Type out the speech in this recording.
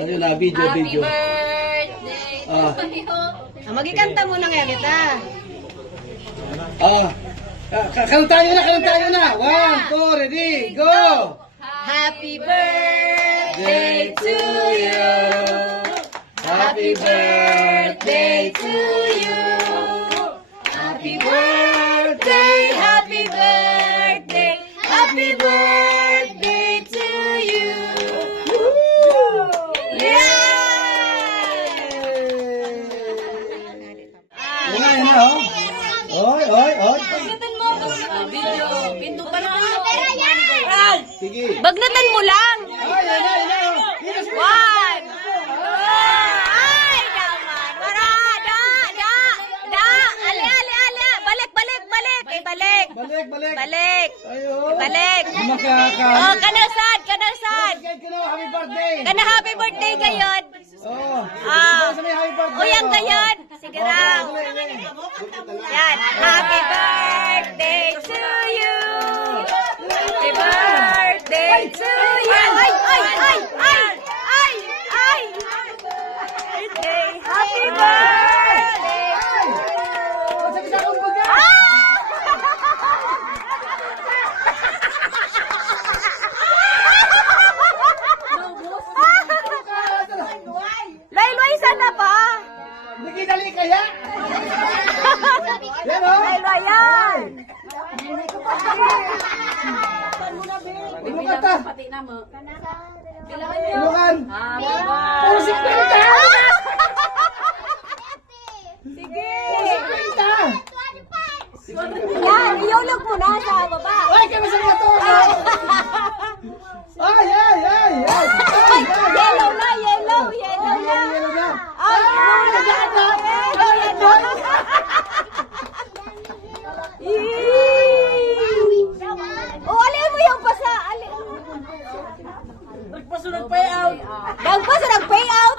Ano na, video. birthday to you. Magikanta mo na nga kita. Kantahan nyo na. 1, 2, ready, go! Happy birthday to you. Happy birthday to you. Happy birthday, happy birthday, happy birthday to you. Yan na, Oy. Video. Pinto pa lang. Sige. Bagnatan mo lang. Yan na. One. Ay, naman. Marada. Ali. Balik. Balik. Ayo. Balik. Makaka. Oh, kanasad. Happy birthday. Kana happy birthday gayon. Oh. Ah. Happy birthday. Uyang gayon. Sige raw. Yan. Happy birthday to you. Happy birthday to you. Ay. Happy birthday. Laylay sana pa. Dali kaya? Yan o. Laylay yan. Ano kata? Pati na mo. Inukan. Puro si Kwenta. Sige. Kwenta. Yan, iulog mo na sa baba. Ay, kaya masama ito. Ay. Yellow na. Yellow na. Ay, yellow. O, alin mo yung pasa. Nagpasunod pa out. Nagpasa, nag-pay out.